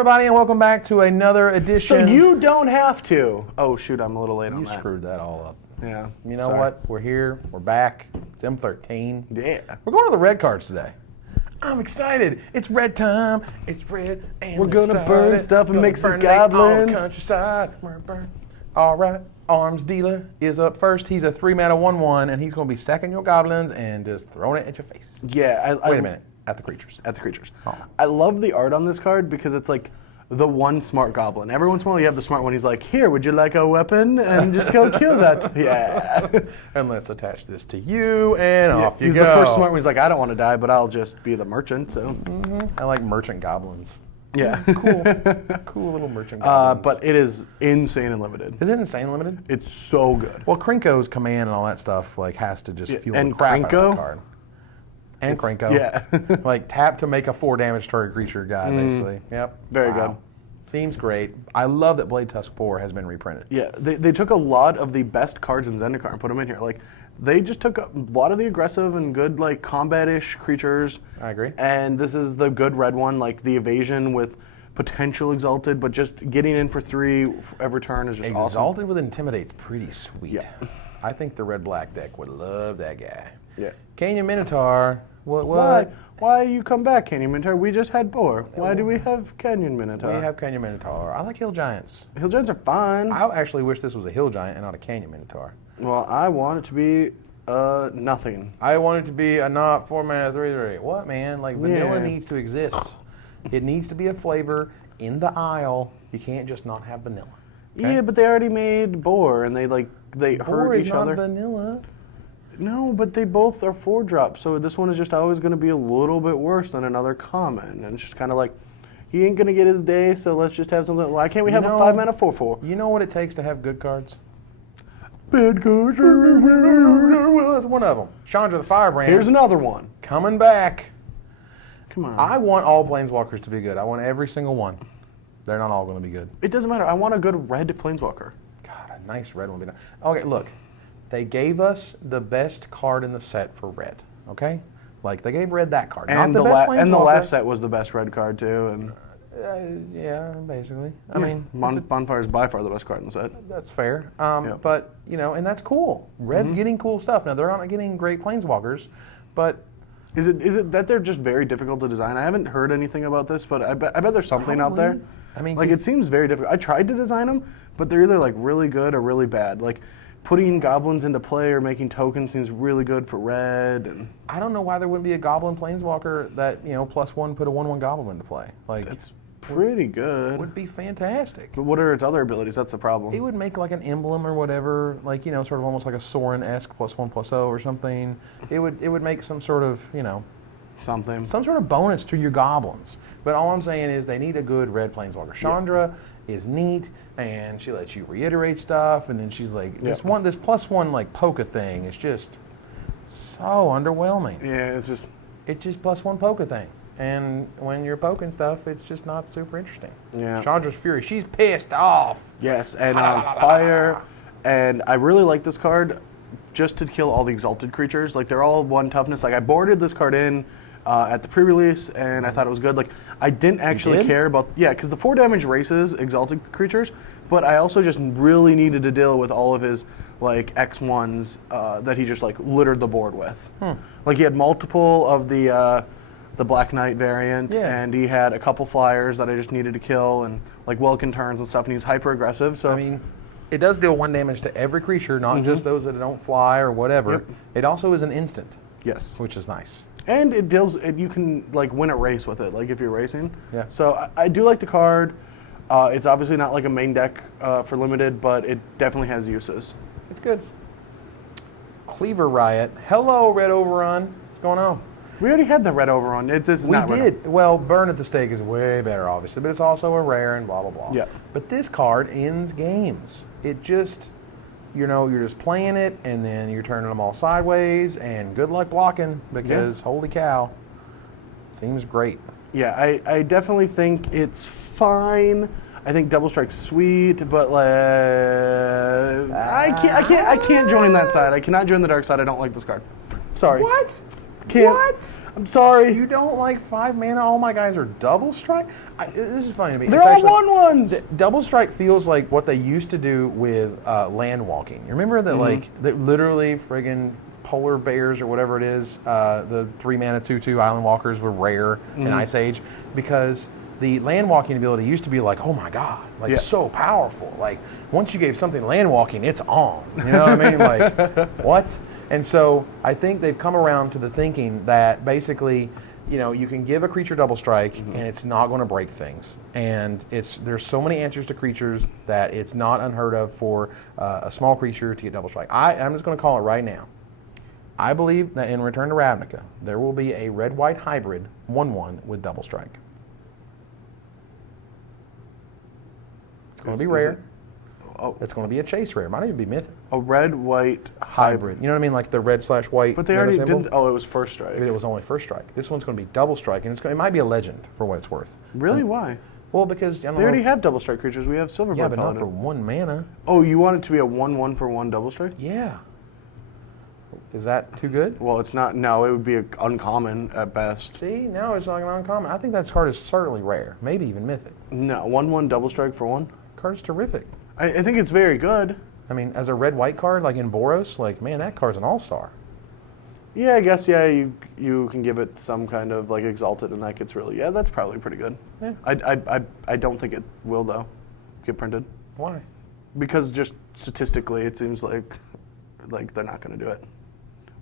everybody, and welcome back to another edition. So you don't have to. Oh, shoot, I'm a little late on that. You screwed that all up. Yeah. You know what? We're here. We're back. It's M13. Yeah. We're going to the red cards today. I'm excited. It's red time. It's red and we're going to burn stuff and make some goblins. On the countryside. We're burn. All right. Arms dealer is up first. He's a 3-mana 1/1, and he's going to be sacking your goblins and just throwing it at your face. Yeah. Wait a minute. At the creatures. At the creatures. Oh. I love the art on this card because it's like the one smart goblin. Every once in a while you have the smart one. He's like, here, would you like a weapon? And just go kill that. Yeah. And let's attach this to you, and off you he's go. the first smart one. He's like, I don't want to die, but I'll just be the merchant. So I like merchant goblins. Yeah. Cool. Cool little merchant goblins. But it is insane and limited. Is it insane limited? It's so good. Well, Krinko's command and all that stuff like has to just fuel and the crap out of Krinko? that card. And Krinko. Yeah. Like tap to make a 4 damage target creature guy, basically. Yep. Very good. Seems great. I love that Blade Tusk 4 has been reprinted. Yeah, they took a lot of the best cards in Zendikar and put them in here. Like, they just took a lot of the aggressive and good, like, combat-ish creatures. I agree. And this is the good red one, like the evasion with potential exalted, but just getting in for 3 every turn is just awesome. Exalted with Intimidate's pretty sweet. Yeah. I think the red-black deck would love that guy. Yeah. Canyon Minotaur. What? Why you come back, Canyon Minotaur? We just had Boar. Why do we have Canyon Minotaur? We have Canyon Minotaur. I like Hill Giants. Hill Giants are fine. I actually wish this was a Hill Giant and not a Canyon Minotaur. Well, I want it to be nothing. I want it to be a not 4-mana 3/3. What, man? Like, vanilla needs to exist. It needs to be a flavor in the aisle. You can't just not have vanilla. Okay? Yeah, but they already made Boar, and they hurt each other. Boar is not vanilla. No, but they both are 4-drops, so this one is just always going to be a little bit worse than another common. And it's just kind of like, he ain't going to get his day, so let's just have something. Why can't we have a 5-mana 4/4? You know what it takes to have good cards? Bad cards. Well, that's one of them. Chandra the Firebrand. Here's another one. Coming back. Come on. I want all Planeswalkers to be good. I want every single one. They're not all going to be good. It doesn't matter. I want a good red Planeswalker. God, a nice red one would be nice. Okay, look. They gave us the best card in the set for red, okay? Like, they gave red that card. And not the best Planeswalker. And the last set was the best red card, too. And yeah, basically. I mean, Bonfire is by far the best card in the set. that's fair. But, you know, and that's cool. Red's getting cool stuff. Now, they're not getting great Planeswalkers, but... Is it that they're just very difficult to design? I haven't heard anything about this, but I bet there's something out there. I mean, like, it seems very difficult. I tried to design them, but they're either, like, really good or really bad. Like, putting goblins into play or making tokens seems really good for red. And I don't know why there wouldn't be a goblin planeswalker that, you know, +1 put a 1/1 goblin into play. Like, it's pretty good. Would be fantastic. But what are its other abilities? That's the problem. It would make like an emblem or whatever, like, you know, sort of almost like a Sorin-esque +1/+0 or something. It would make some sort of, you know, some sort of bonus to your goblins. But all I'm saying is they need a good red planeswalker. Chandra is neat, and she lets you reiterate stuff, and then she's like, this +1 like Polka thing is just so underwhelming. Yeah, it's just +1 Polka thing. And when you're poking stuff, it's just not super interesting. Yeah. Chandra's Fury, she's pissed off. Yes, and on fire. And I really like this card just to kill all the exalted creatures. Like, they're all 1 toughness. Like, I boarded this card in at the pre-release, and I thought it was good. Like, I didn't actually care about... Yeah, because the 4 damage races exalted creatures, but I also just really needed to deal with all of his, like, X1s that he just, like, littered the board with. Like, he had multiple of the Black Knight variant, and he had a couple flyers that I just needed to kill, and, like, Welkin turns and stuff, and he's hyper-aggressive, so... I mean, it does deal 1 damage to every creature, not just those that don't fly or whatever. Yep. It also is an instant. Yes. Which is nice. And it deals. You can like win a race with it, like if you're racing. Yeah. So I do like the card. It's obviously not like a main deck for limited, but it definitely has uses. It's good. Cleaver Riot. Hello, Red Overrun. What's going on? We already had the red overrun. This is We not did. Well, Burn at the Stake is way better, obviously, but it's also a rare and blah, blah, blah. Yeah. But this card ends games. It just, you know, you're just playing it, and then you're turning them all sideways, and good luck blocking, because holy cow, seems great. Yeah, I definitely think it's fine. I think Double Strike's sweet, but like I can't join that side. I cannot join the dark side. I don't like this card. Sorry. What? Can't. What? I'm sorry. You don't like 5 mana? All my guys are double strike? This is funny to me. They're It's all actually- 1/1s. Double strike feels like what they used to do with land walking. You remember that, like, that literally friggin' polar bears or whatever it is, the 3 mana 2/2 island walkers were rare in Ice Age because the land walking ability used to be like, oh my god, like so powerful. Like once you gave something land walking, it's on. You know what I mean? Like what? And so I think they've come around to the thinking that basically, you know, you can give a creature double strike and it's not going to break things. And there's so many answers to creatures that it's not unheard of for a small creature to get double strike. I'm just going to call it right now. I believe that in Return to Ravnica, there will be a red-white hybrid 1/1 with double strike. It's going to be rare. It's going to be a chase rare. Might even be mythic. A red-white Hybrid. You know what I mean? Like the red/white. But they already did. Oh, it was first strike. It was only first strike. This one's going to be double strike, and it might be a legend for what it's worth. Really? Why? Well, because I don't They know already if- have double strike creatures. We have Silverblade Yeah, but not Paladin. for 1 mana. Oh, you want it to be a 1/1 for 1 double strike? Yeah. Is that too good? Well, it's not. No, it would be uncommon at best. See, now it's like an uncommon. I think that card is certainly rare, maybe even mythic. No, 1/1 double strike for 1. Card's terrific. I think it's very good. I mean, as a red-white card, like in Boros, like, man, that card's an all-star. Yeah, I guess. Yeah, you can give it some kind of like exalted, and that gets really. Yeah, that's probably pretty good. Yeah. I don't think it will though get printed Why? because just statistically, it seems like they're not going to do it.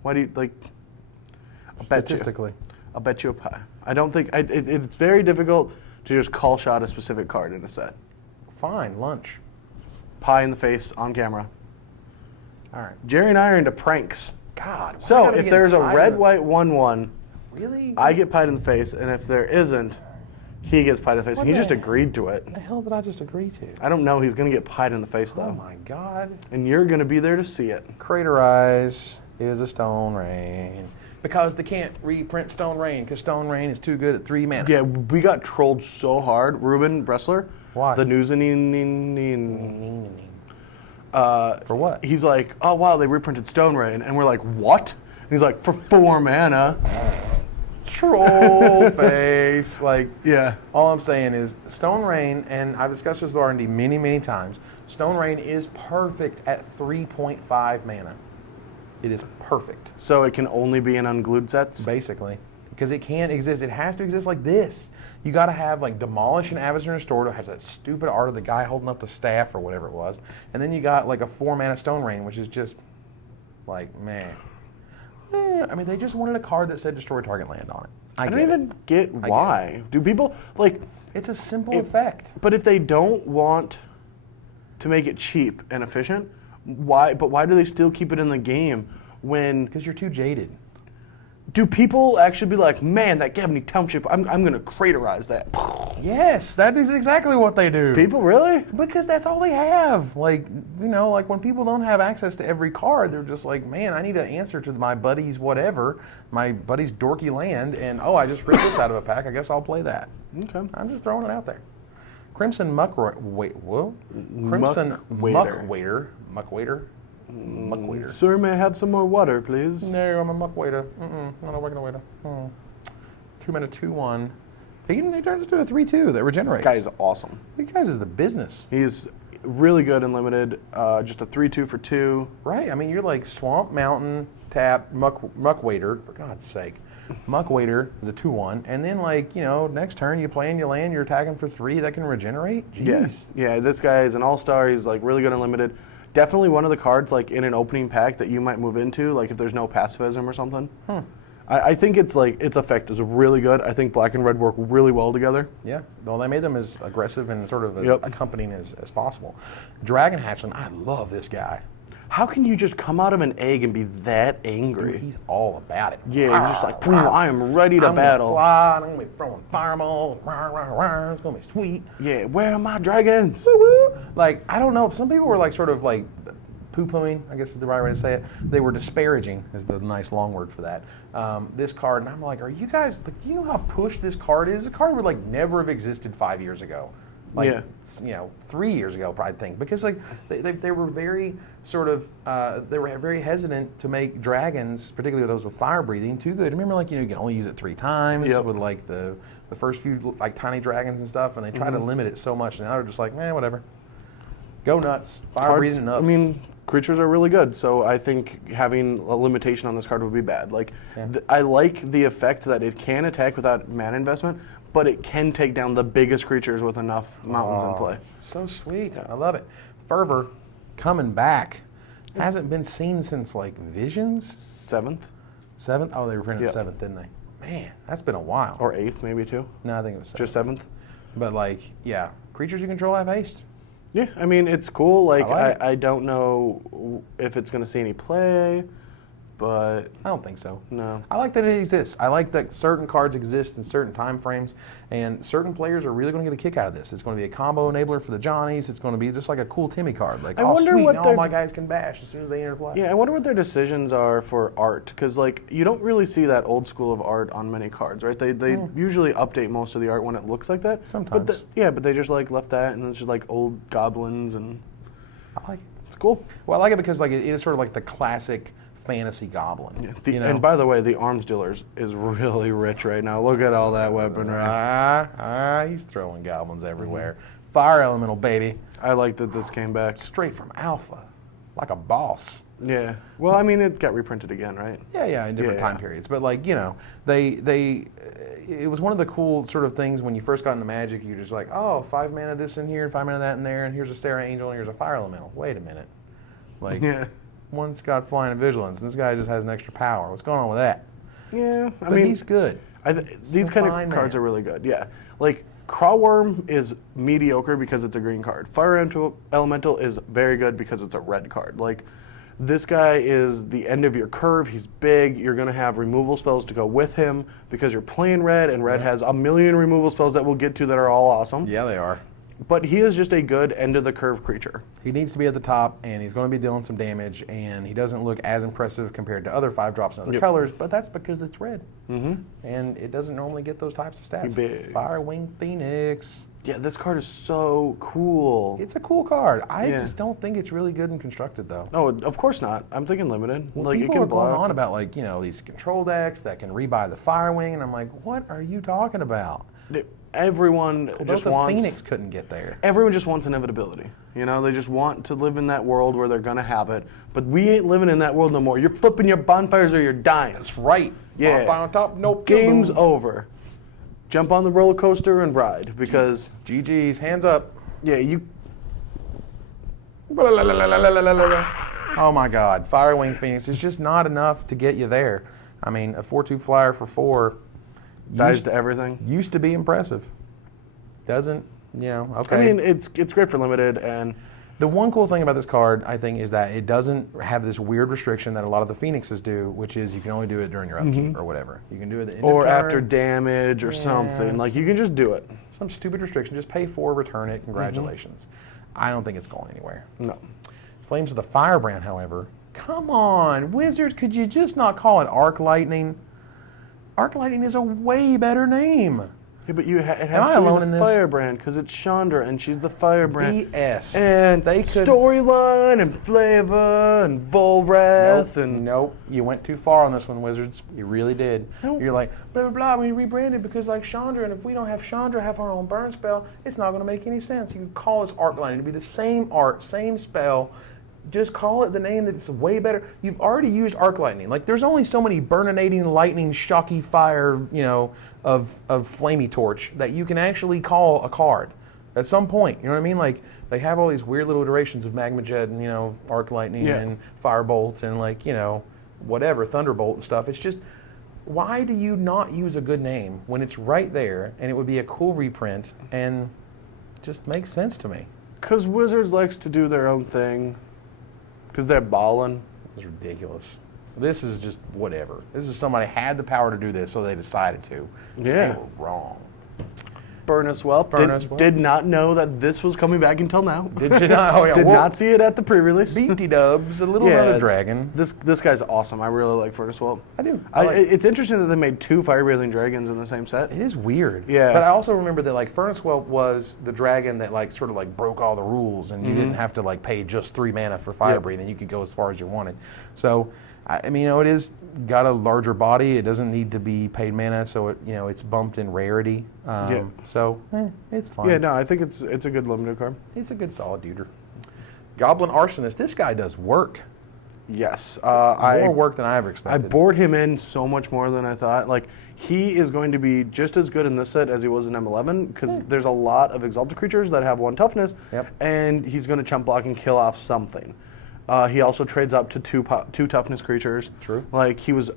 Why do you like? I'll bet Statistically. I'll bet you a pie. I don't think it's very difficult to just call shot a specific card in a set. Fine, lunch. Pie in the face on camera. All right. Jerry and I are into pranks. God. why So gotta if get there's a pied in red the- white 1/1, Really? I get pied in the face, and if there isn't, he gets pied in the face. What And he the just agreed to it. What the hell did I just agree to? I don't know. He's gonna get pied in the face Oh though, my God. and you're gonna be there to see it. Craterize is a Stone Rain. Because they can't reprint Stone Rain, because Stone Rain is too good at 3 mana. Yeah, we got trolled so hard. Ruben Bressler. Why? The news For what? He's like, oh wow, they reprinted Stone Rain, and we're like, what? And he's like, for 4 mana. Troll face. Like, Yeah. all I'm saying is Stone Rain, and I've discussed this with R&D many, many times, Stone Rain is perfect at 3.5 mana. It is perfect, So it can only be in unglued sets. basically. Because it can't exist. It has to exist like this. You got to have, like, Demolish and Avacyn Restored. It has that stupid art of the guy holding up the staff or whatever it was. And then you got, like, a 4 mana Stone Rain, which is just, like, man. I mean, they just wanted a card that said destroy target land on it. I don't get it. even get why. Do people like? It's a simple effect. But if they don't want to make it cheap and efficient, why? But why do they still keep it in the game? When Because you're too jaded. do people actually be like, man, that Gabney Township, I'm going to craterize that? Yes, that is exactly what they do. People really? Because that's all they have. Like, you know, like when people don't have access to every card, they're just like, man, I need an answer to my buddy's whatever, my buddy's dorky land, and oh, I just ripped this out of a pack. I guess I'll play that. Okay. I'm just throwing it out there. Crimson Muckwaiter. Sir, may I have some more water, please? No, I'm a Muckwaiter. Not a regular waiter. 2 mana 2/1. He turns into a 3/2 that regenerates. This guy is awesome. These guys is the business. He's really good and limited. Just a 3/2 for 2. Right. I mean, you're like Swamp Mountain, tap, Muckwaiter, for God's sake. Muckwaiter is a 2/1. And then, like, you know, next turn you play and you land, you're attacking for 3 that can regenerate? Jeez. Yes. Yeah, this guy is an all-star. He's like really good and limited. Definitely one of the cards like in an opening pack that you might move into, like if there's no pacifism or something. I think it's like its effect is really good. I think black and red work really well together. Yeah. Well, they made them as aggressive and sort of as Yep. accompanying as possible. Dragon Hatchling, I love this guy. How can you just come out of an egg and be that angry? Dude, he's all about it. Yeah, he's just like, I am ready to I'm battle. Gonna fly, and I'm going to be throwing fireballs. It's going to be sweet. Yeah, where are my dragons? Woo-woo. Like, I don't know. Some people were like sort of like poo-pooing, I guess is the right way to say it. They were disparaging, is the nice long word for that, this card. And I'm like, are you guys, like, do you know how pushed this card is? This card would like never have existed 5 years ago. like 3 years ago, I think, because like they were very sort of they were very hesitant to make dragons, particularly those with fire breathing, too good. Remember, like you can only use it 3 times with like the first few like tiny dragons and stuff, and they try to limit it so much. And now they're just like, whatever, go nuts, fire breathing up. I mean, creatures are really good, so I think having a limitation on this card would be bad. Like, I like the effect that it can attack without mana investment, but it can take down the biggest creatures with enough mountains in play. So sweet. I love it. Fervor coming back. Hasn't been seen since like Visions. 7th? Oh, they reprinted 7th, didn't they? Man, that's been a while. Or 8th, maybe too. No, I think it was 7th. Just 7th? But like, yeah, creatures you control have haste. Yeah, I mean, it's cool. Like, like I don't know if it's going to see any play, but I don't think so. No. I like that it exists. I like that certain cards exist in certain time frames, and certain players are really going to get a kick out of this. It's going to be a combo enabler for the Johnnies. It's going to be just like a cool Timmy card. Like, sweet, now all my guys can bash as soon as they enter play. Yeah, I wonder what their decisions are for art, because like you don't really see that old school of art on many cards, right? They usually update most of the art when it looks like that. Sometimes. But they just like left that, and it's just like old goblins, and I like it. It's cool. Well, I like it because like it is sort of like the classic fantasy goblin. Yeah. And by the way, the arms dealers is really rich right now. Look at all that weaponry. He's throwing goblins everywhere. Fire elemental, baby. I like that this came back. Straight from Alpha. Like a boss. Yeah. Well, I mean, it got reprinted again, right? Yeah, in different time periods. But like, it was one of the cool sort of things when you first got into Magic. You're just like, oh, 5 mana this in here, 5 mana that in there, and here's a Sarah Angel, and here's a Fire Elemental. Wait a minute. Like, one's got Flying and Vigilance, and this guy just has an extra power. What's going on with that? Yeah, I mean, he's good. These kind of cards are really good, yeah. Like, Crawworm is mediocre because it's a green card. Fire Elemental is very good because it's a red card. Like, this guy is the end of your curve. He's big. You're going to have removal spells to go with him because you're playing red, and red has a million removal spells that we'll get to that are all awesome. Yeah, they are. But he is just a good end-of-the-curve creature. He needs to be at the top, and he's going to be dealing some damage, and he doesn't look as impressive compared to other 5-drops in other colors, but that's because it's red. And it doesn't normally get those types of stats. Firewing Phoenix. Yeah, this card is so cool. It's a cool card. I just don't think it's really good and constructed, though. Oh, of course not. I'm thinking limited. Well, like, people are going on about, like, these control decks that can rebuy the Firewing, and I'm like, what are you talking about? Everyone just wants... Phoenix couldn't get there. Everyone just wants inevitability. They just want to live in that world where they're going to have it. But we ain't living in that world no more. You're flipping your bonfires or you're dying. That's right. Yeah. Bonfire on top, no game's over. Jump on the roller coaster and ride, because... GG's, hands up. Yeah, you... Oh my God, Firewing Phoenix is just not enough to get you there. I mean, a 4/2 flyer for 4... dies to everything. Used to be impressive. Doesn't, okay. I mean, it's great for limited, and the one cool thing about this card, I think, is that it doesn't have this weird restriction that a lot of the Phoenixes do, which is you can only do it during your upkeep or whatever. You can do it at the end or of turn, after damage or something. Like, you can just do it. Some stupid restriction. Just pay 4, return it. Congratulations. I don't think it's going anywhere. No. Flames of the Firebrand, however. Come on, Wizard, could you just not call it Arc Lightning? Arc Lightning is a way better name. Yeah, but it has to be the Firebrand because it's Chandra and she's the Firebrand. BS. And they could storyline and flavor and Volrath Nope, you went too far on this one, Wizards. You really did. Nope. You're like, blah, blah, blah, we rebranded because like Chandra, and if we don't have Chandra have our own burn spell, it's not going to make any sense. You call this Arc Lightning. It'd be the same art, same spell. Just call it the name that's way better. You've already used Arc Lightning. Like, there's only so many burninating, lightning, shocky fire, of Flamey Torch that you can actually call a card at some point. You know what I mean? Like, they have all these weird little iterations of Magma Jet and, Arc Lightning and Firebolt and, like, whatever, Thunderbolt and stuff. It's just, why do you not use a good name when it's right there and it would be a cool reprint and just makes sense to me? Because Wizards likes to do their own thing. Because they're ballin'. It's ridiculous. This is just whatever. This is somebody had the power to do this, so they decided to. Yeah. They were wrong. Furnace Whelp. Did not know that this was coming back until now. Did you not? Oh, yeah. Did not see it at the pre-release. Beefy Dubs, a little another dragon. This guy's awesome. I really like Furnace Whelp. I do. It's interesting that they made 2 fire-breathing dragons in the same set. It is weird. Yeah. But I also remember that like Furnace Whelp was the dragon that like sort of like broke all the rules, and you didn't have to like pay just 3 mana for fire breathing. You could go as far as you wanted. So, I mean, it is got a larger body. It doesn't need to be paid mana, so it it's bumped in rarity. So it's fine. Yeah, no, I think it's a good limited card. He's a good solid duder. Goblin Arsonist. This guy does work. Yes, More work than I ever expected. I bored him in so much more than I thought. Like, he is going to be just as good in this set as he was in M11 because there's a lot of exalted creatures that have 1 toughness, and he's going to chump block and kill off something. He also trades up to 2 toughness creatures. True. Like, he was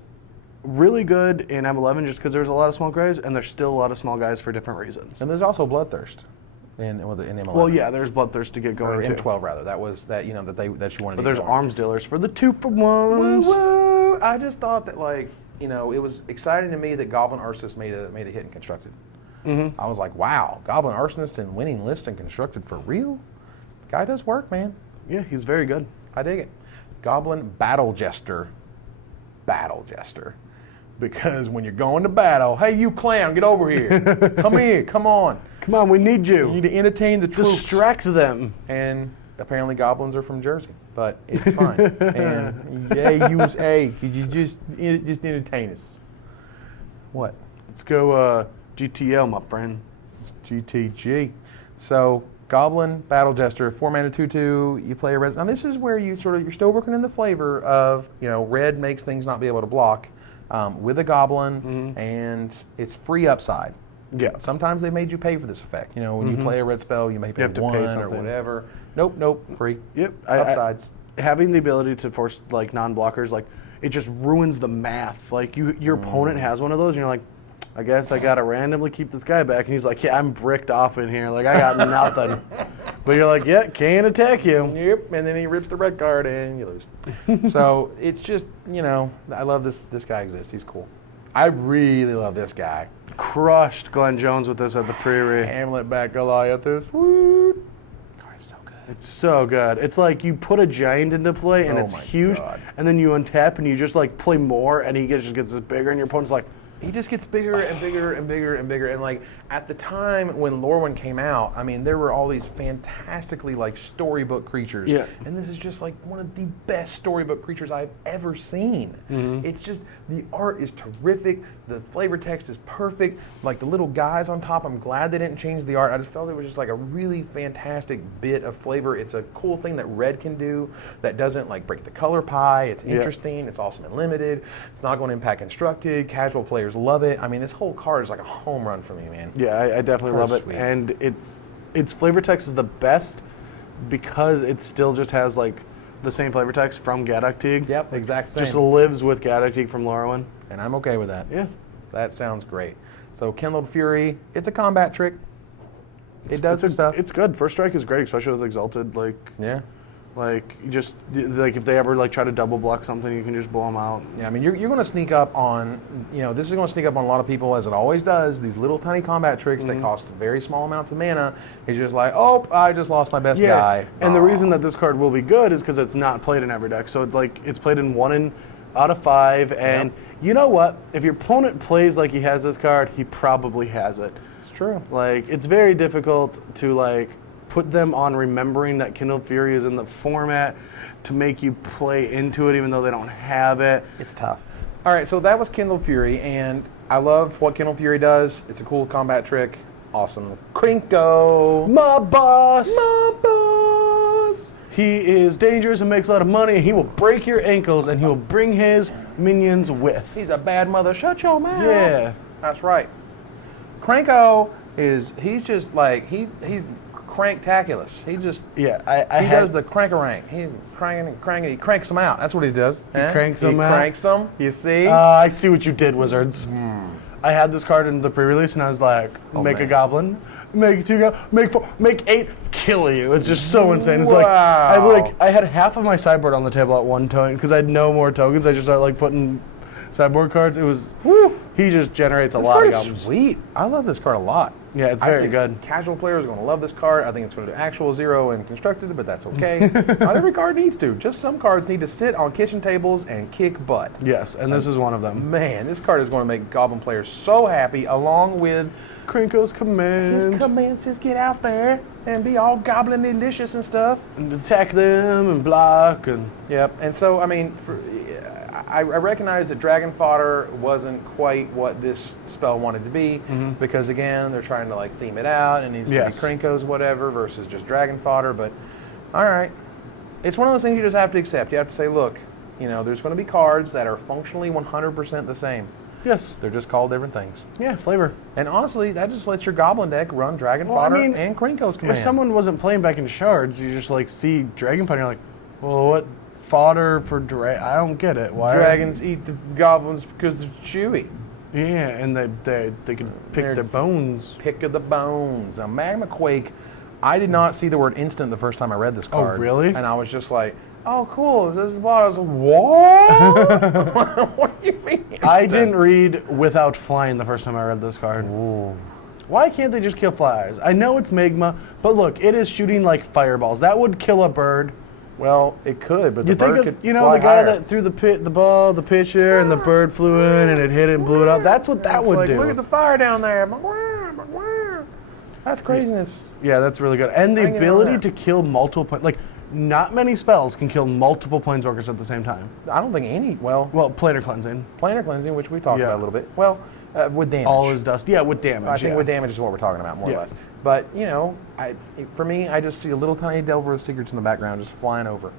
really good in M11 just because there's a lot of small guys, and there's still a lot of small guys for different reasons. And there's also Bloodthirst in M11. Well, yeah, there's Bloodthirst to get going. Or too. M12 rather. That was that you wanted. But there's Arms Dealers for the 2-for-1s. Woo! I just thought that it was exciting to me that Goblin Arsonist made a hit in Constructed. I was like, wow, Goblin Arsonist and winning lists in Constructed for real. Guy does work, man. Yeah, he's very good. I dig it. Goblin Battle Jester. Battle Jester. Because when you're going to battle, hey, you clown, get over here. Come here, come on. Come on, we need you. You need to entertain the troops. Distract them. And apparently goblins are from Jersey, but it's fine. And could you just entertain us? What? Let's go GTL, my friend. It's GTG. So Goblin Battle Jester, 4 mana 2/2. You play a res. Now this is where you're still working in the flavor of red makes things not be able to block with a goblin, and it's free upside. Yeah. Sometimes they made you pay for this effect. When you play a red spell, you may pay have to one pay or something. whatever. Nope, free. Yep. Upsides. Having the ability to force like non-blockers, like it just ruins the math. Like your opponent has one of those, and you're like, I guess I gotta randomly keep this guy back, and he's like, yeah, I'm bricked off in here, like I got nothing. But you're like, yeah, can't attack you. Yep, and then he rips the red card and you lose. So it's just, I love this guy exists. He's cool. I really love this guy. Crushed Glenn Jones with this at the pre-re. Hamlet back Goliathus. Woo! God, it's so good. It's so good. It's like you put a giant into play and it's huge, and then you untap and you just like play more, and he just gets bigger, and your opponent's like, he just gets bigger and bigger and bigger and bigger. And like at the time when Lorwyn came out, I mean, there were all these fantastically like storybook creatures. Yeah. And this is just like one of the best storybook creatures I've ever seen. It's just, the art is terrific. The flavor text is perfect. Like the little guys on top, I'm glad they didn't change the art. I just felt it was just like a really fantastic bit of flavor. It's a cool thing that red can do that doesn't like break the color pie. It's interesting. It's awesome and limited. It's not going to impact constructed. Casual players love it. I mean, this whole card is like a home run for me, man. Yeah, I definitely love it. Sweet. And its flavor text is the best because it still just has like the same flavor text from Gaddock Teague. Yep, exact same. Just lives with Gaddock Teague from Lorwyn. And I'm okay with that. Yeah. That sounds great. So Kindled Fury, it's a combat trick. It does its stuff. It's good. First strike is great, especially with Exalted. Yeah. Like, you just, like, if they ever, like, try to double block something, you can just blow them out. Yeah, I mean, you're going to sneak up on, this is going to sneak up on a lot of people, as it always does, these little tiny combat tricks that cost very small amounts of mana. It's just like, oh, I just lost my best guy. And the reason that this card will be good is because it's not played in every deck. So, it's played in 1 out of 5, and you know what? If your opponent plays like he has this card, he probably has it. It's true. Like, it's very difficult to, like, put them on remembering that Kindled Fury is in the format to make you play into it even though they don't have it. It's tough. All right, so that was Kindled Fury, and I love what Kindled Fury does. It's a cool combat trick. Awesome. Krinko. My boss! My boss! He is dangerous and makes a lot of money, and he will break your ankles, and he will bring his minions with. He's a bad mother. Shut your mouth. Yeah. That's right. Krinko he's just like, he's cranktaculous. He just, he does the crank-a-rank. He he cranks them out. That's what he does. He cranks them out. He cranks them. You see? I see what you did, Wizards. I had this card in the pre-release, and I was like, make a goblin, make 2 make 4, make 8, kill you. It's just so insane. It's like I had half of my sideboard on the table at one time because I had no more tokens. I just started like putting sideboard cards. It was, he just generates a This lot card of is goblins. sweet. I love this card a lot. Yeah, it's I very think good. Casual players are going to love this card. I think it's going to do actual 0 and constructed, but that's okay. Not every card needs to. Just some cards need to sit on kitchen tables and kick butt. Yes, and this is one of them. Man, this card is going to make Goblin players so happy, along with Krinko's command. his command says get out there and be all goblin delicious and stuff. And attack them and block and... Yep. And so, I mean, I recognize that Dragon Fodder wasn't quite what this spell wanted to be, because again, they're trying to like theme it out and it needs to be Krinko's whatever versus just Dragon Fodder. But all right, it's one of those things you just have to accept. You have to say, look, you know, there's going to be cards that are functionally 100% the same. Yes. They're just called different things. Yeah, flavor. And honestly, that just lets your Goblin deck run Dragon Fodder and Krinko's command. If someone wasn't playing back in shards, you just like see Dragon Fodder, you're like, well, what fodder for I don't get it. Why Dragons eat the goblins because they're chewy. Yeah, and they can pick their bones. Pick of the bones. Now, Magma Quake, I did not see the word instant the first time I read this card. Oh, really? And I was just like, oh, cool. This is what I was like, what? What do you mean instant? I didn't read without flying the first time I read this card. Ooh. Why can't they just kill flyers? I know it's Magma, but look, it is shooting like fireballs. That would kill a bird. Well, it could, but You the bird think could of, you know, fly the guy higher. that threw the pitcher, and the bird flew in and it hit it and blew it up. That's what that It's would like, do. Look at the fire down there. That's craziness. Yeah, that's really good. And the Hanging on ability there. to kill multiple, like, not many spells can kill multiple planeswalkers at the same time. I don't think any. Well, Planar cleansing. planar cleansing, which we talked Yeah. about a little bit. Well, with damage. All is dust. Yeah, with damage. I think yeah. with damage is what we're talking about, more Yeah. or less. But, you know, for me, I just see a little tiny Delver of Secrets in the background just flying over.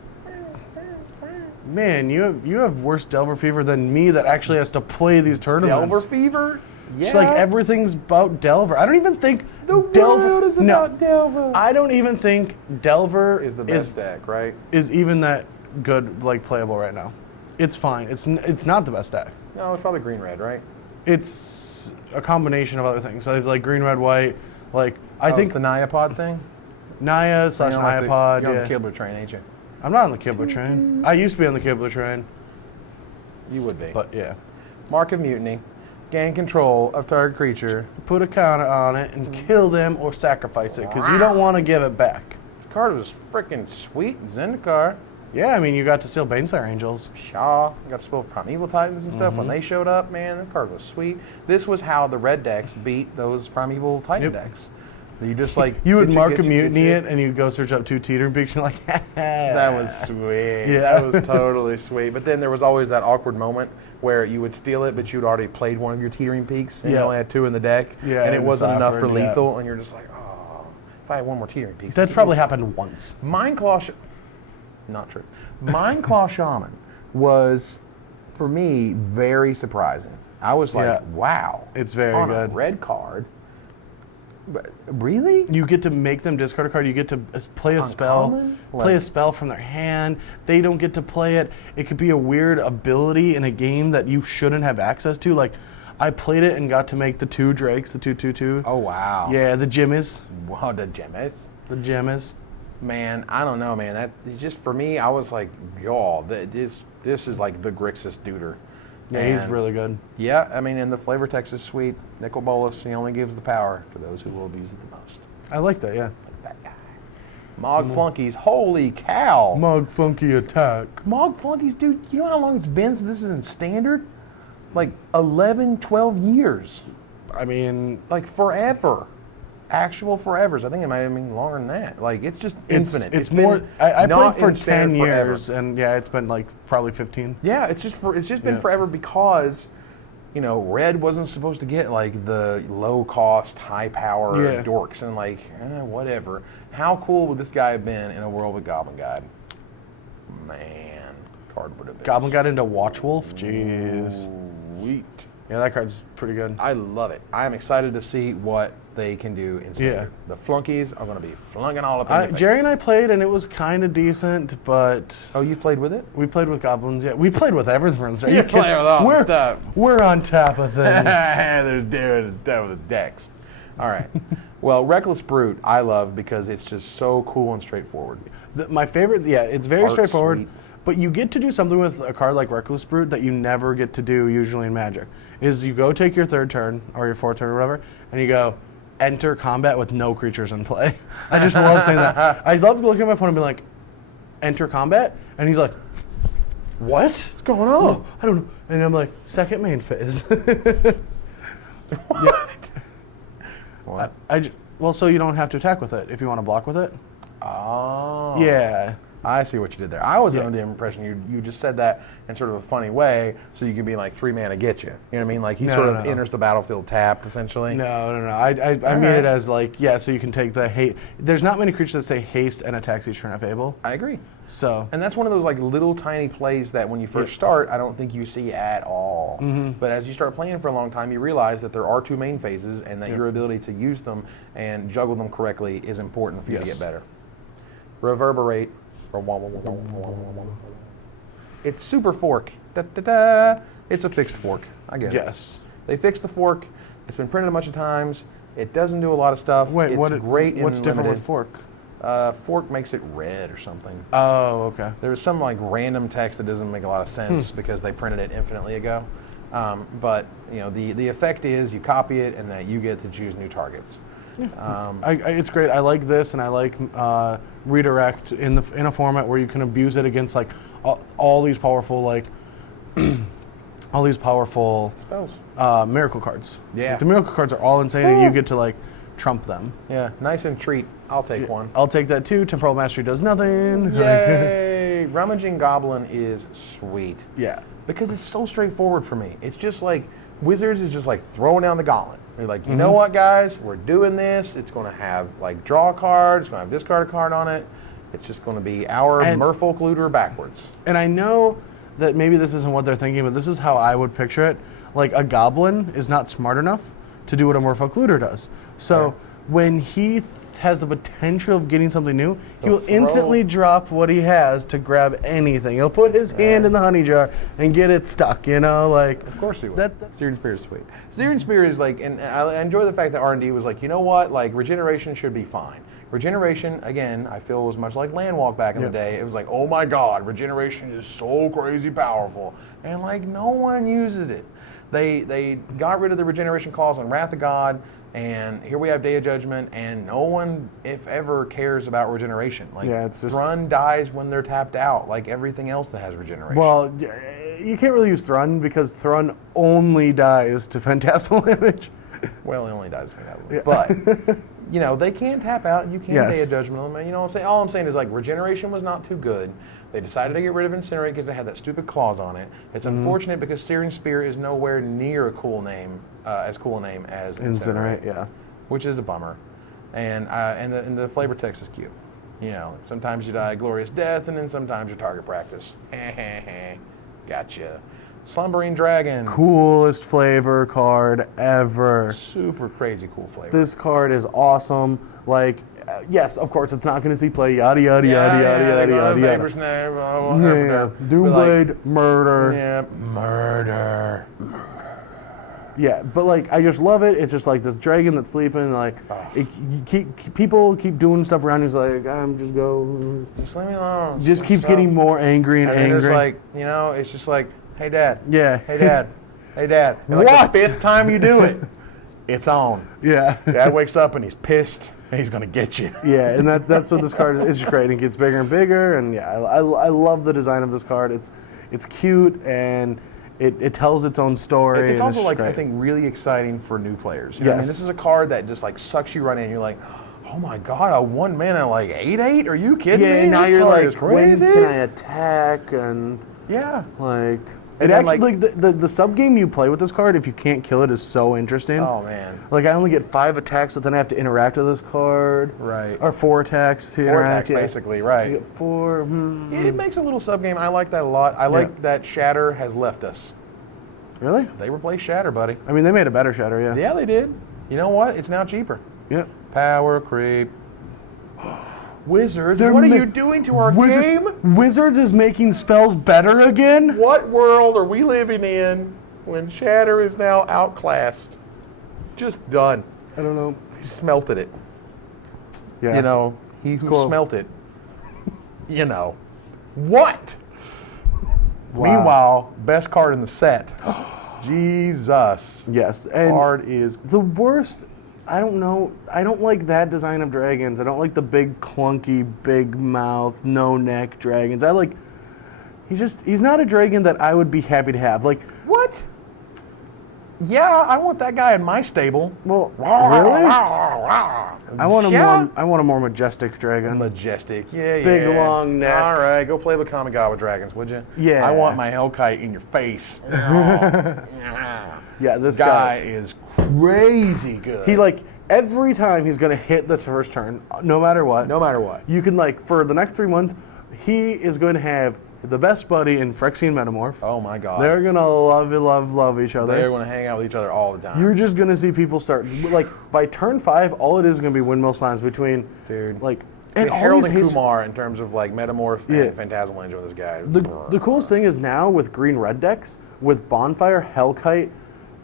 Man, you have worse Delver fever than me that actually has to play these tournaments. Delver Fever? Yeah. It's like everything's about Delver. I don't even think The Delver world is about Delver. I don't even think Delver Is the best deck, right? is even that good, like, playable right now. It's fine. It's not the best deck. No, it's probably green-red, right? It's a combination of other things. So it's like green, red, white. Like I think it's the Nyapod thing? Naya / You don't like Nyapod. You're on Yeah. the Kibler train, ain't you? I'm not on the Kibler train. I used to be on the Kibler train, You would be. but yeah. Mark of Mutiny. Gain control of target creature. Put a counter on it and kill them or sacrifice it because you don't want to give it back. This card was freaking sweet. Zendikar. Yeah, I mean, you got to steal Banesire Angels. Shaw. You got to spell Primeval Titans and stuff. When they showed up, man, that card was sweet. This was how the red decks beat those Primeval Titan decks. You just like You would get mark get a get mutiny it, and you'd go search up 2 Teetering Peaks, and you're like, That was sweet. Yeah. That was totally sweet. But then there was always that awkward moment where you would steal it, but you'd already played one of your Teetering Peaks, and you Yeah. only had 2 in the deck, Yeah, and it and wasn't enough for Zophyr, yeah. lethal, and you're just like, oh, if I had one more Teetering Peaks. That's probably happened once. Not true. Mindclaw Shaman was, for me, very surprising. I was like, Yeah. wow. It's very on good. a red card. But, really? You get to make them discard a card. You get to play a spell, uncommon? play a Like- spell from their hand. They don't get to play it. It could be a weird ability in a game that you shouldn't have access to. Like, I played it and got to make the 2 Drakes, the 2/2/2. Oh, wow. Yeah, the Jimmies. Wow, the Gemes. The Jimmies. Man, I don't know, man. That just for me, I was like, "God, this is like the Grixis duder." Yeah, he's And, really good. Yeah, I mean, and the flavor text is sweet. Nicol Bolas, he only gives the power to those who will abuse it the most. I like that, yeah. That guy. Mog Flunkies, holy cow! Mog Funky Attack. Mog Flunkies, dude, you know how long it's been since this is in standard? Like 11, 12 years. I mean, Like forever. Actual forevers. I think it might have been longer than that. Like, it's just infinite. It's been more. I not played for in standard 10 forever. years, and yeah, it's been like probably 15. Yeah, it's just been Yeah. forever because, you know, red wasn't supposed to get like the low cost, high power Yeah. dorks and like whatever. How cool would this guy have been in a world with Goblin Guide? Man, card would have been Goblin got into Watchwolf. Jeez. sweet. Yeah, that card's pretty good. I love it. I am excited to see what they can do in standard. The flunkies are going to be flunking all up in your face. Jerry and I played, and it was kind of decent, but Oh, you've played with it? we played with goblins. Yeah, we played with everything. You play with all the stuff. We're on top of things. They're doing stuff with the decks. All right. Well, Reckless Brute I love because it's just so cool and straightforward. My favorite, yeah, it's very Art straightforward. sweet. But you get to do something with a card like Reckless Brute that you never get to do usually in Magic. Is you go take your 3rd turn or your 4th turn or whatever, and you go enter combat with no creatures in play. I just love saying that. I just love looking at my opponent and being like, enter combat? And he's like, what? What's going on? Oh, I don't know. And I'm like, 2nd main phase. What? What? Well, so you don't have to attack with it if you want to block with it. Oh. Yeah. I see what you did there. I was under the impression you just said that in sort of a funny way, so you could be like 3 mana get you. You know what I mean? Like he enters the battlefield tapped essentially. No. I mean it as like so you can take the haste. There's not many creatures that say haste and attacks each turn if able. I agree. So. And that's one of those like little tiny plays that when you first start, I don't think you see at all. But as you start playing for a long time, you realize that there are 2 main phases and that your ability to use them and juggle them correctly is important for you to get better. Reverberate. It's super fork. It's a fixed fork. I get it. Yes. They fixed the fork. It's been printed a bunch of times. It doesn't do a lot of stuff. Wait, it's great what's in different limited. with fork? Fork makes it red or something. Oh, okay. There was some like random text that doesn't make a lot of sense because they printed it infinitely ago. But you know the effect is you copy it and that you get to choose new targets. It's great. I like this, and I like redirect in a format where you can abuse it against like all these powerful Spells. miracle cards. Yeah. Like, the miracle cards are all insane, and you get to like trump them. Yeah, nice and treat. I'll take one. I'll take that too. Temporal Mastery does nothing. Yay! Rummaging Goblin is sweet. Yeah. Because it's so straightforward for me. It's just like Wizards is just like throwing down the gauntlet. They're like, you know what, guys? We're doing this. It's going to have like draw a card. It's going to have discard a card on it. It's just going to be our Merfolk Looter backwards. And I know that maybe this isn't what they're thinking, but this is how I would picture it. Like a Goblin is not smart enough to do what a Merfolk Looter does. So when he has the potential of getting something new, he will instantly drop what he has to grab anything. He'll put his hand in the honey jar and get it stuck, you know, like. Of course he will. Searing Spear is sweet. Searing Spear is like, and I enjoy the fact that R&D was like, you know what, like regeneration should be fine. Regeneration, again, I feel was much like Landwalk back in the day. It was like, oh my God, regeneration is so crazy powerful. And like no one uses it. They got rid of the regeneration clause on Wrath of God, and here we have Day of Judgment, and no one, if ever, cares about regeneration. Like, it's just Thrun dies when they're tapped out, like everything else that has regeneration. Well, you can't really use Thrun because Thrun only dies to Phantasmal Image. Well, he only dies for that one. But, you know, they can tap out, and you can Day of Judgment on them. You know what I'm saying? All I'm saying is, like, regeneration was not too good. They decided to get rid of Incinerate because they had that stupid clause on it. It's unfortunate because Searing Spear is nowhere near as cool a name as Incinerate. Which is a bummer. And the flavor text is cute. You know, sometimes you die a glorious death, and then sometimes you target practice. Gotcha. Slumbering Dragon. Coolest flavor card ever. Super crazy cool flavor. This card is awesome. Like, yes, of course, it's not going to see play, yada, yada, yada, yada, yada, yada. Doomblade, murder. Yeah, murder. Yeah, but like, I just love it. It's just like this dragon that's sleeping. Like, people keep doing stuff around. He's like, I'm just go. Just leave me alone. Just keeps getting more angry and angry. And there's like, you know, it's just like, hey, Dad. Yeah. Hey, Dad. Hey, Dad. And What? like the 5th time you do it, it's on. Yeah. Dad wakes up and he's pissed and he's gonna get you. Yeah, and that's what this card is. It's just great. It gets bigger and bigger, and yeah, I love the design of this card. It's cute and it tells its own story. It's also like great. I think really exciting for new players. You know what I mean, this is a card that just like sucks you right in. You're like, oh my God, a 1 mana like 8/8? Are you kidding me? Yeah, and now you're like, when crazy. can I attack? And yeah, like. And It then, actually, like the sub game you play with this card, if you can't kill it, is so interesting. Oh man! Like I only get 5 attacks, but then I have to interact with this card. Right. Or 4 attacks to 4 interact. attacks, basically, right? You get 4. It makes a little sub game. I like that a lot. I like that Shatter has left us. Really? They replaced Shatter, buddy. I mean, they made a better Shatter, yeah. Yeah, they did. You know what? It's now cheaper. Yeah. Power creep. Wizards, what are you doing to our game? Wizards is making spells better again? What world are we living in when Shatter is now outclassed? Just done. I don't know. He smelted it. Yeah. You know, he cool. smelt it. You know. What? Wow. Meanwhile, best card in the set. Jesus. Yes, and Card is the worst. I don't know. I don't like that design of dragons. I don't like the big, clunky, big mouth, no neck dragons. I like. He's not a dragon that I would be happy to have. Like, what? Yeah, I want that guy in my stable. well, really? I want Yeah. I want a more majestic dragon. Majestic, yeah. Big, long neck. All right, go play with Kamigawa Dragons, would you? Yeah. I want my Hellkite in your face. Yeah, this guy is crazy good. He like every time he's gonna hit the first turn, no matter what. No matter what. You can like for the next 3 months, he is going to have the best buddy in Phyrexian Metamorph. Oh my God. They're gonna love each other. They're going to hang out with each other all the time. You're just gonna see people start like by turn 5, all it is gonna be windmill slams between like and all Harold these and haste- Kumar in terms of like Metamorph Yeah. and Phantasmal Angel with this guy. The coolest thing is now with green red decks, with Bonfire, Hellkite,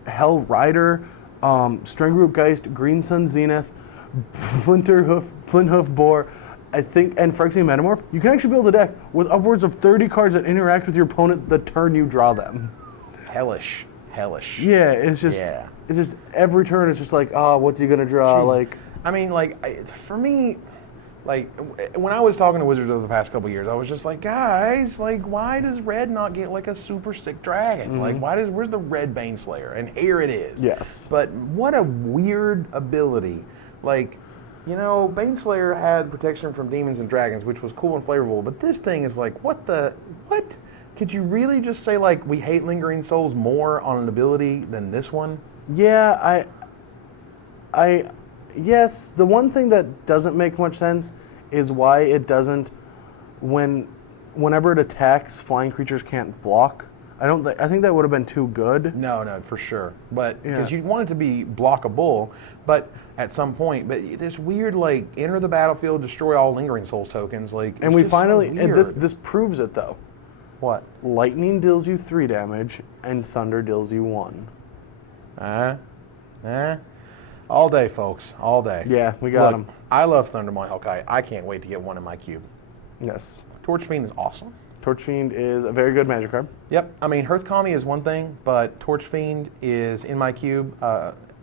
Hell Rider, Stringroup Geist, Green Sun Zenith, Flinthoof Boar, I think, and Phyrexian Metamorph, you can actually build a deck with upwards of 30 cards that interact with your opponent the turn you draw them. Hellish. Yeah, it's just every turn it's just like, oh, what's he gonna draw? Jeez. Like, I mean, for me, like when I was talking to Wizards over the past couple of years, I was just like, guys, like, why does red not get like a super sick dragon? Like, where's the red Baneslayer? And here it is. Yes. But what a weird ability. Like, you know, Baneslayer had protection from demons and dragons, which was cool and flavorful. But this thing is like, what? Could you really just say like we hate Lingering Souls more on an ability than this one? yeah, yes, the one thing that doesn't make much sense is why it doesn't whenever it attacks, flying creatures can't block. I think that would have been too good. No, for sure. But because Yeah. you want it to be blockable, but at some point, but this weird like enter the battlefield, destroy all Lingering Souls tokens, like. And it's we just so finally and weird. this proves it though. What? Lightning deals you 3 damage and thunder deals you 1. All day, folks. All day. Yeah, we got Look, him. I love Thundermaw Hellkite. I can't wait to get one in my cube. Yes. Torch Fiend is awesome. Torch Fiend is a very good magic card. Yep. I mean, Hearth Kami is one thing, but Torch Fiend is in my cube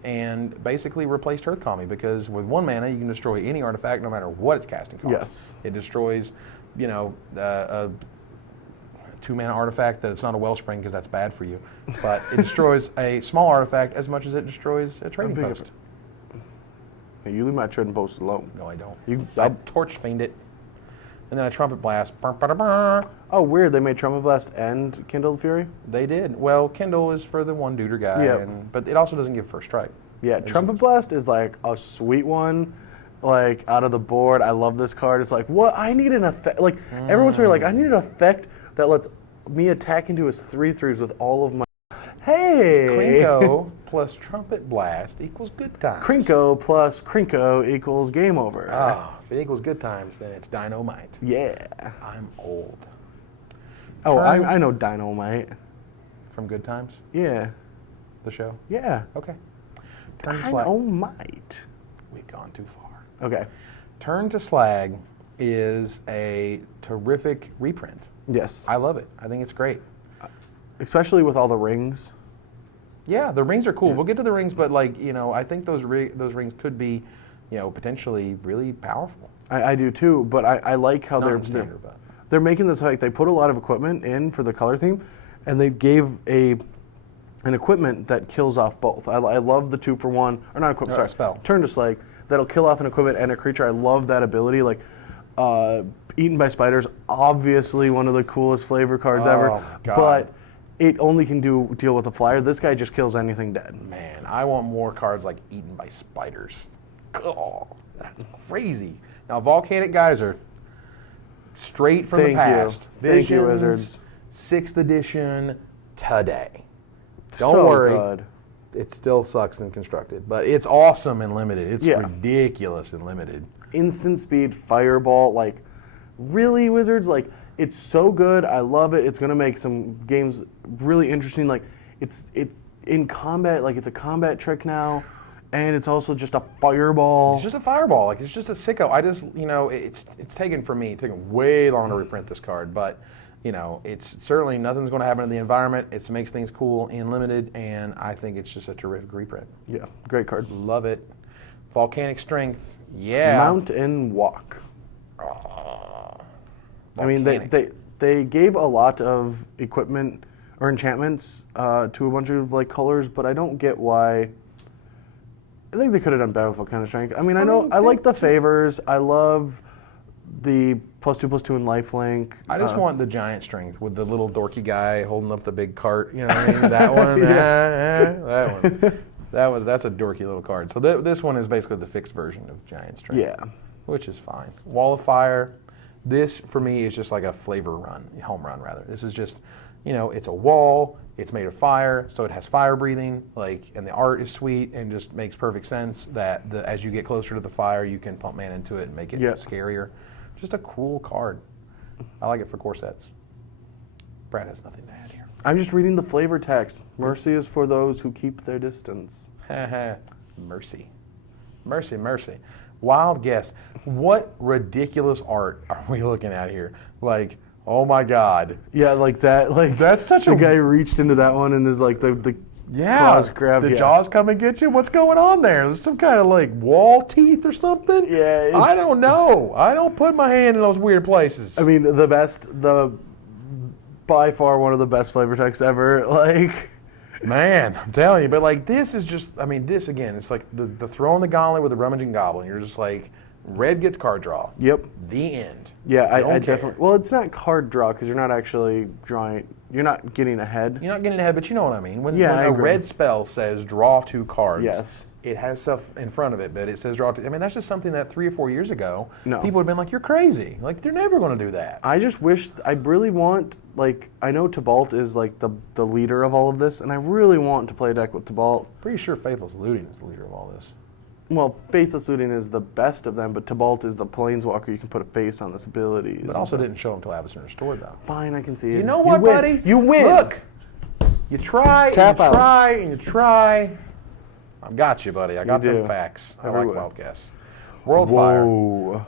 and basically replaced Hearth Kami because with 1 mana, you can destroy any artifact no matter what its casting cost. Yes. It destroys, a 2 mana artifact that it's not a Wellspring because that's bad for you, but it destroys a small artifact as much as it destroys a trading big post. Hey, you leave my trading post alone. No, I don't. I- I Torch Fiend it, and then I Trumpet Blast. Oh, weird. They made Trumpet Blast and Kindled Fury? They did. Well, Kindle is for the 1-duder guy, Yep. but it also doesn't give first strike. Yeah, Trumpet Blast is like a sweet one. Like, out of the board, I love this card. It's like, what? I need an effect. Like, everyone's like, I need an effect that lets me attack into his 3/3s with all of my. Hey! Krinko plus Trumpet Blast equals good times. Krinko plus Krinko equals game over. Oh, if it equals good times, then it's dynamite. Yeah. I'm old. Oh, Turn- I know Dynamite. From Good Times, Yeah. the show? Yeah. Okay. Turn to Slag. Dynamite. We've gone too far. Okay. Turn to Slag is a terrific reprint. Yes. I love it. I think it's great. Especially with all the rings. Yeah, the rings are cool. We'll get to the rings, but I think those rings could be, potentially really powerful. I do too, but I like how Not they're in standard, but they're making this like they put a lot of equipment in for the color theme, and they gave an equipment that kills off both. I love the 2-for-1 or not equipment. Sorry, spell. Turn to Slag that'll kill off an equipment and a creature. I love that ability. Like Eaten by Spiders, obviously one of the coolest flavor cards ever. Oh, my God. But it only can deal with a flyer. This guy just kills anything dead. man, I want more cards like Eaten by Spiders. Oh, that's crazy. Now, Volcanic Geyser, straight from the Thank you. past. Thank you, Visions, Wizards. 6th edition today. Don't So worry. good. It still sucks in constructed, but it's awesome and limited. It's Yeah. ridiculous and limited. Instant speed, fireball, like really Wizards, like it's so good. I love it. It's gonna make some games really interesting. Like it's in combat, like it's a combat trick now. and it's also just a fireball. It's just a fireball. Like, it's just a sicko. I just, it's taken for me. It's taken way long to reprint this card, but it's certainly nothing's going to happen in the environment. It makes things cool in limited, and I think it's just a terrific reprint. Yeah, great card. Love it. Volcanic Strength. Yeah. Mount and Walk. I mean, they gave a lot of equipment or enchantments to a bunch of like colors, but I don't get why. I think they could have done better with Volcanic Strength. I mean, I like the favors. I love the +2/+2 in lifelink. I just want the giant strength with the little dorky guy holding up the big cart. You know what I mean? That one. That one. That's a dorky little card. So this one is basically the fixed version of giant strength. Yeah. Which is fine. Wall of Fire. This for me is just like a flavor run, home run rather. This is just, it's a wall. It's made of fire, so it has fire breathing. And the art is sweet and just makes perfect sense that as you get closer to the fire, you can pump mana into it and make it scarier. Just a cool card. I like it for core sets. Brad has nothing to add here. I'm just reading the flavor text. Mercy is for those who keep their distance. Mercy. Mercy, mercy. Wild guess. What ridiculous art are we looking at here? Like, oh my God. Yeah, like that. Like that's such the guy reached into that one and is like the claws grabbed. The jaws come and get you. What's going on there? There's some kind of like wall teeth or something. Yeah, I don't know. I don't put my hand in those weird places. I mean, by far one of the best flavor texts ever. Like, man, I'm telling you. But like this is just. I mean, this again. It's like the throwing the gauntlet with the rummaging goblin. You're just like, red gets card draw. Yep. The end. Yeah, I definitely. Well, it's not card draw because you're not actually drawing. You're not getting ahead. You're not getting ahead, but you know what I mean. When a red spell says draw 2 cards, yes, it has stuff in front of it, but it says draw 2. I mean, that's just something that 3 or 4 years ago, people would have been like, "You're crazy! Like, they're never going to do that." I just wish. I really want. Like, I know Tybalt is like the leader of all of this, and I really want to play a deck with Tybalt. Pretty sure Faithless Looting is the leader of all this. Well, Faithless Looting is the best of them, but Tybalt is the Planeswalker. You can put a face on this ability. But also didn't show him until Abyssin Restored, though. Fine, I can see it. You know what, buddy? You win. Look, you try, Tap and you out. try, and you try. I got you, buddy. I got them facts. I like Everywhere. wild guess. Worldfire. Whoa.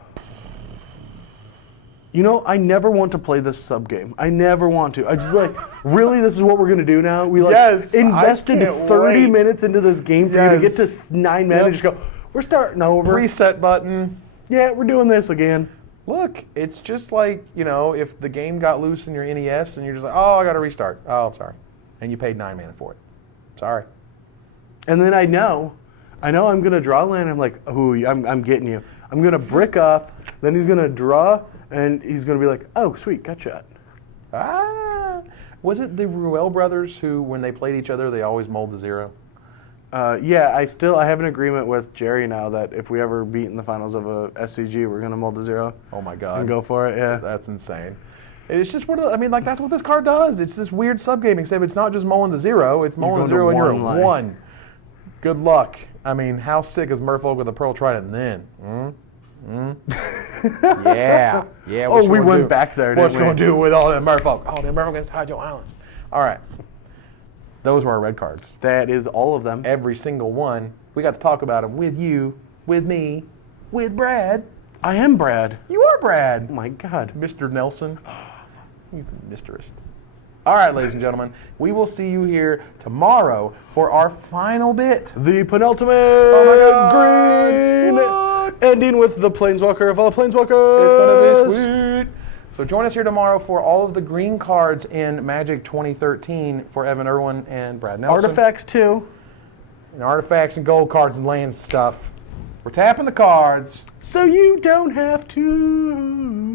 You know, I never want to play this sub game. I never want to. I just like, really, this is what we're going to do now? We invested 30 minutes into this game for you to get to 9 mana and just go, we're starting over. Reset button. Yeah, we're doing this again. Look, it's just like, if the game got loose in your NES and you're just like, oh, I got to restart. Oh, I'm sorry. And you paid 9 mana for it. Sorry. And then I know I'm going to draw land. I'm like, ooh, I'm getting you. I'm going to brick off. Then he's going to draw. And he's going to be like, oh, sweet, gotcha. Was it the Ruel brothers who, when they played each other, they always mulled to 0? Yeah, I have an agreement with Jerry now that if we ever beat in the finals of a SCG, we're going to mull to 0. Oh, my God. And go for it, yeah. That's insane. It's just that's what this card does. It's this weird subgame, except it's not just mulling to 0. It's mulling to 0 and you're at 1. Good luck. I mean, how sick is Merfolk with a Pearl Trident then? Yeah. Oh, we went back there, didn't we? What you going to do with all that Merfolk? Oh, the Merfolk against Hydro Islands. All right. Those were our red cards. That is all of them. Every single one. We got to talk about them with you, with me, with Brad. I am Brad. You are Brad. Oh, my God. Mr. Nelson. He's the misterist. All right, ladies and gentlemen, we will see you here tomorrow for our final bit. The penultimate green. What? Ending with the Planeswalker of all Planeswalkers. It's going to be sweet. So join us here tomorrow for all of the green cards in Magic 2013 for Evan Irwin and Brad Nelson. Artifacts, too. And artifacts and gold cards and lands and stuff. We're tapping the cards. So you don't have to.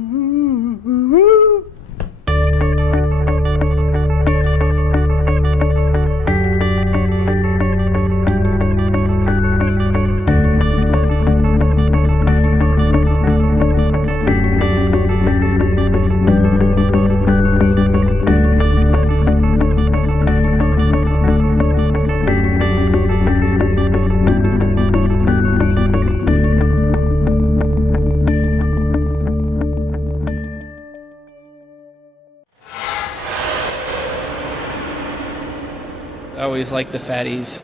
I always like the fatties.